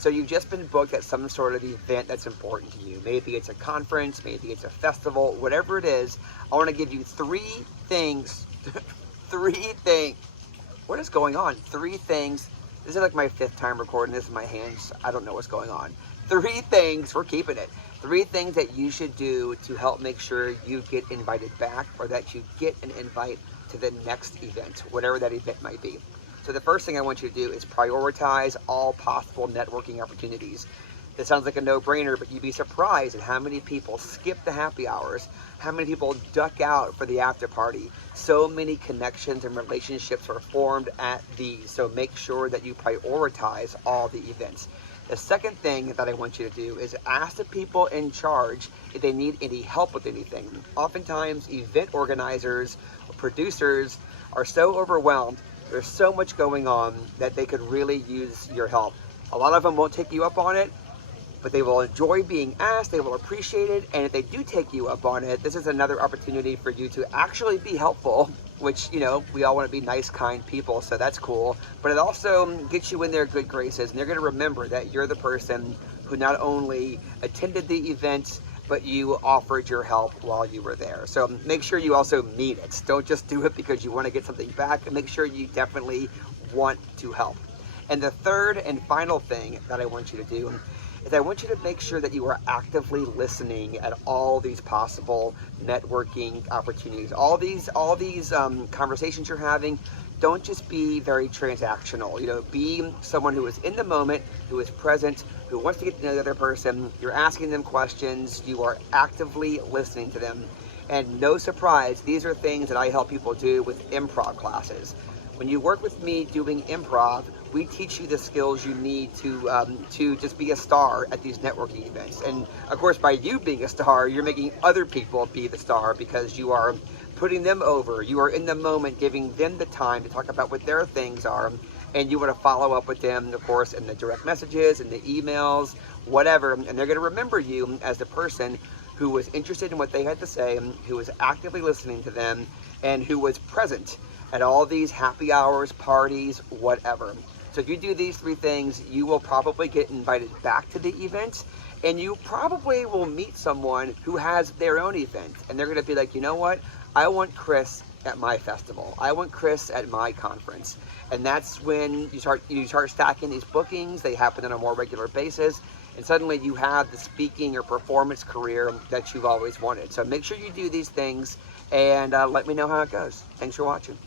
So you've just been booked at some sort of event that's important to you. Maybe it's a conference, maybe it's a festival, whatever it is. I want to give you three things, three things. What is going on? Three things. This is like my fifth time recording this in my hands. I don't know what's going on. Three things, we're keeping it. Three things that you should do to help make sure you get invited back, or that you get an invite to the next event, whatever that event might be. So the first thing I want you to do is prioritize all possible networking opportunities. It sounds like a no-brainer, but you'd be surprised at how many people skip the happy hours, how many people duck out for the after party. So many connections and relationships are formed at these, so make sure that you prioritize all the events. The second thing that I want you to do is ask the people in charge if they need any help with anything. Oftentimes, event organizers or producers are so overwhelmed, there's so much going on, that they could really use your help. A lot of them won't take you up on it, but they will enjoy being asked, they will appreciate it, and if they do take you up on it, this is another opportunity for you to actually be helpful, which, you know, we all want to be nice, kind people, so that's cool. But it also gets you in their good graces, and they're going to remember that you're the person who not only attended the event, but you offered your help while you were there. So make sure you also mean it. Don't just do it because you want to get something back, and make sure you definitely want to help. And the third and final thing that I want you to do is I want you to make sure that you are actively listening at all these possible networking opportunities. All these conversations you're having, don't just be very transactional. You know, be someone who is in the moment, who is present, who wants to get to know the other person. You're asking them questions. You are actively listening to them. And no surprise, these are things that I help people do with improv classes. When you work with me doing improv, we teach you the skills you need to just be a star at these networking events. And of course, by you being a star, you're making other people be the star, because you are putting them over. You are in the moment, giving them the time to talk about what their things are. And you want to follow up with them, of course, in the direct messages, in the emails, whatever. And they're going to remember you as the person who was interested in what they had to say, who was actively listening to them, and who was present at all these happy hours, parties, whatever. So if you do these three things, you will probably get invited back to the event, and you probably will meet someone who has their own event, and they're gonna be like, you know what? I want Chris at my festival. I want Chris at my conference. And that's when you start stacking these bookings. They happen on a more regular basis, and suddenly you have the speaking or performance career that you've always wanted. So make sure you do these things, and let me know how it goes. Thanks for watching.